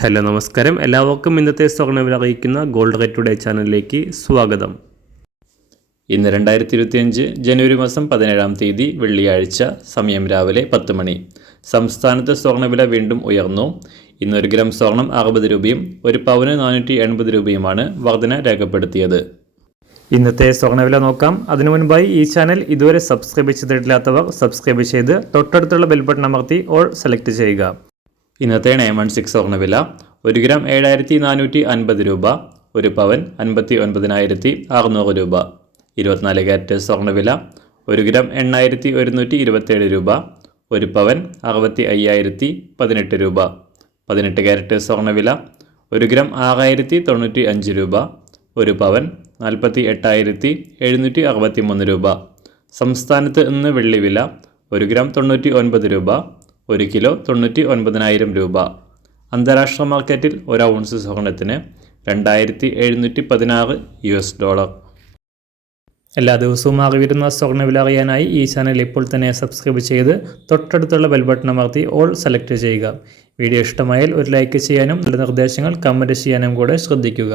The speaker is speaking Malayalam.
ഹലോ നമസ്കാരം, എല്ലാവർക്കും ഇന്നത്തെ സ്വർണ്ണവില അറിയിക്കുന്ന ഗോൾഡ് റേറ്റ് ടുഡേ ചാനലിലേക്ക് സ്വാഗതം. ഇന്ന് 2025 ജനുവരി മാസം 17-ാം തീയതി വെള്ളിയാഴ്ച, സമയം രാവിലെ 10 മണി. സംസ്ഥാനത്ത് സ്വർണ്ണവില വീണ്ടും ഉയർന്നു. ഇന്ന് 1 ഗ്രാം സ്വർണം 60 രൂപയും 1 പവന് 480 രൂപയുമാണ് വർധന രേഖപ്പെടുത്തിയത്. ഇന്നത്തെ സ്വർണ്ണവില നോക്കാം. അതിനു മുൻപായി ഈ ചാനൽ ഇതുവരെ സബ്സ്ക്രൈബ് ചെയ്തിട്ടില്ലാത്തവർ സബ്സ്ക്രൈബ് ചെയ്ത് തൊട്ടടുത്തുള്ള ബെൽ ബട്ടൺ അമർത്തി ഓൾ സെലക്ട് ചെയ്യുക. ഇന്നത്തെ 916 സ്വർണ്ണവില 1 ഗ്രാം 7450 രൂപ, 1 പവൻ 59,600 രൂപ. 24 ക്യാരറ്റ് സ്വർണ്ണവില 1 ഗ്രാം 8127 രൂപ, 1 പവൻ 65,018 രൂപ. 18 ക്യാരറ്റ് സ്വർണ്ണവില 1 ഗ്രാം 6095 രൂപ, 1 പവൻ 48,763 രൂപ. സംസ്ഥാനത്ത് ഇന്ന് വെള്ളിവില 1 ഗ്രാം 99 രൂപ, 1 കിലോ 99,000 രൂപ. അന്താരാഷ്ട്ര മാർക്കറ്റിൽ 1 ഔൺസ് സ്വർണത്തിന് $2,716. എല്ലാ ദിവസവും അറിവിരുന്ന സ്വർണ്ണവില അറിയാനായി ഈ ചാനൽ ഇപ്പോൾ തന്നെ സബ്സ്ക്രൈബ് ചെയ്ത് തൊട്ടടുത്തുള്ള ബെൽ ബട്ടൺ അമർത്തി ഓൾ സെലക്ട് ചെയ്യുക. വീഡിയോ ഇഷ്ടമായാൽ ഒരു ലൈക്ക് ചെയ്യാനും നല്ല നിർദ്ദേശങ്ങൾ കമൻറ്റ് ചെയ്യാനും കൂടെ ശ്രദ്ധിക്കുക.